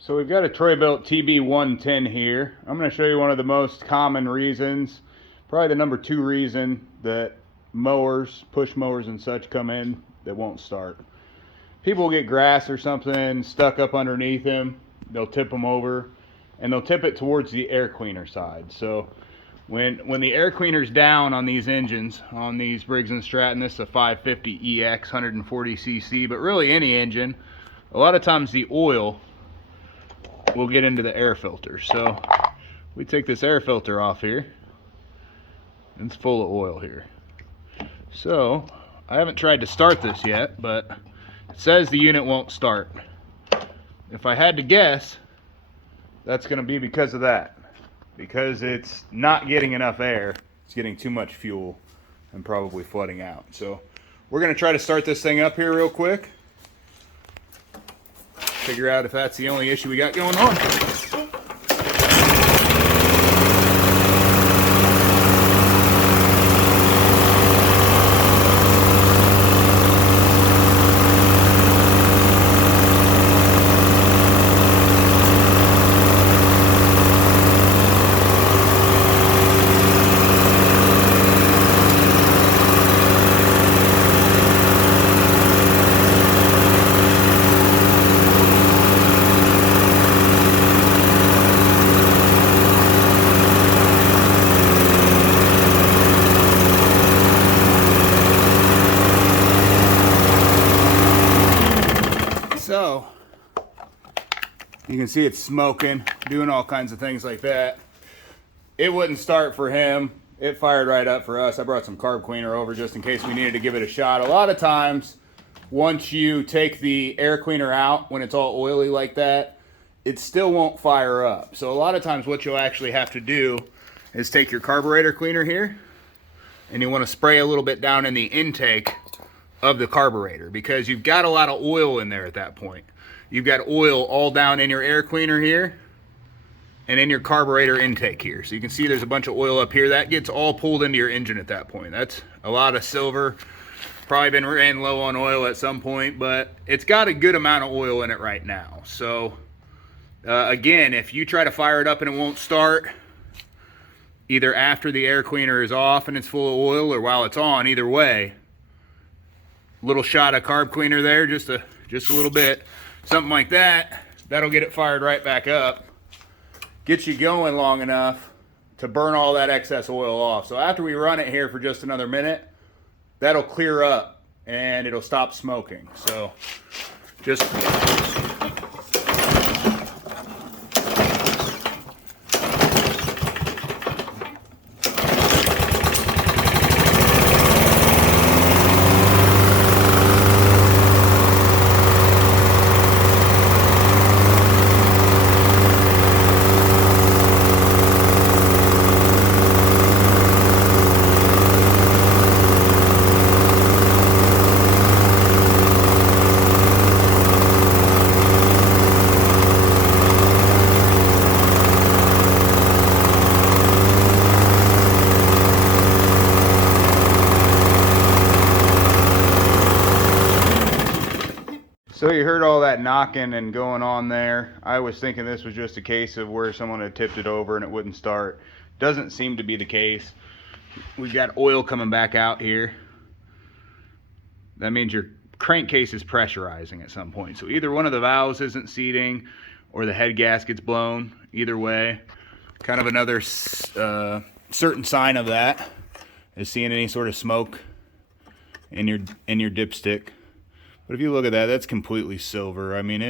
So we've got a Bilt TB110 here. I'm going to show you one of the most common reasons, probably the number 2 reason that mowers, push mowers and such come in that won't start. People will get grass or something stuck up underneath them. They'll tip them over and they'll tip it towards the air cleaner side. So when the air cleaner's down on these engines, on these Briggs & Stratton, this is a 550EX 140cc, but really any engine, a lot of times the oil will get into the air filter. So we take this air filter off here, and it's full of oil here. So I haven't tried to start this yet, but it says the unit won't start. If I had to guess, that's going to be because of that. Because it's not getting enough air, it's getting too much fuel and probably flooding out. So we're going to try to start this thing up here real quick. Figure out if that's the only issue we got going on. So you can see it's smoking, doing all kinds of things like that. It wouldn't start for him. It fired right up for us. I brought some carb cleaner over just in case we needed to give it a shot. A lot of times, once you take the air cleaner out, when it's all oily like that, it still won't fire up. So a lot of times what you'll actually have to do is take your carburetor cleaner here, and you want to spray a little bit down in the intake of the carburetor, because you've got a lot of oil in there at that point. You've got oil all down in your air cleaner here and in your carburetor intake here. So you can see there's a bunch of oil up here. That gets all pulled into your engine at that point. That's a lot of silver. Probably been ran low on oil at some point, but it's got a good amount of oil in it right now. So again, if you try to fire it up and it won't start, either after the air cleaner is off and it's full of oil, or while it's on, either way, little shot of carb cleaner there, just a little bit, something like that, that'll get it fired right back up, get you going long enough to burn all that excess oil off. So after we run it here for just another minute, that'll clear up and it'll stop smoking. So just So you heard all that knocking and going on there. I was thinking this was just a case of where someone had tipped it over and it wouldn't start. Doesn't seem to be the case. We've got oil coming back out here. That means your crankcase is pressurizing at some point. So either one of the valves isn't seating or the head gasket's blown. Either way, kind of another certain sign of that is seeing any sort of smoke in your dipstick. But if you look at that, that's completely silver. I mean,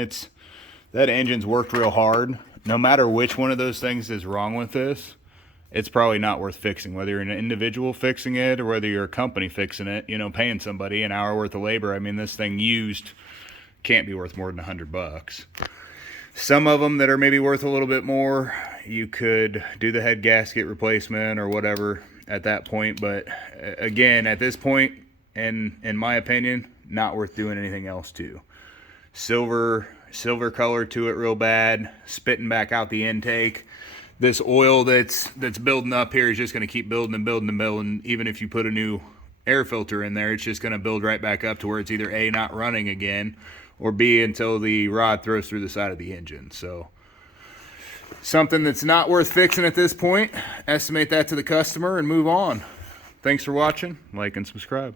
that engine's worked real hard. No matter which one of those things is wrong with this, it's probably not worth fixing. Whether you're an individual fixing it or whether you're a company fixing it, paying somebody an hour worth of labor. I mean, this thing used can't be worth more than $100. Some of them that are maybe worth a little bit more, you could do the head gasket replacement or whatever at that point. But again, at this point, and in my opinion, not worth doing anything else to. Silver color to it real bad, spitting back out the intake. This oil that's building up here is just going to keep building and building and building. Even if you put a new air filter in there, it's just going to build right back up to where it's either A, not running again, or B, until the rod throws through the side of the engine. So something that's not worth fixing at this point. Estimate that to the customer and move on. Thanks for watching. Like and subscribe.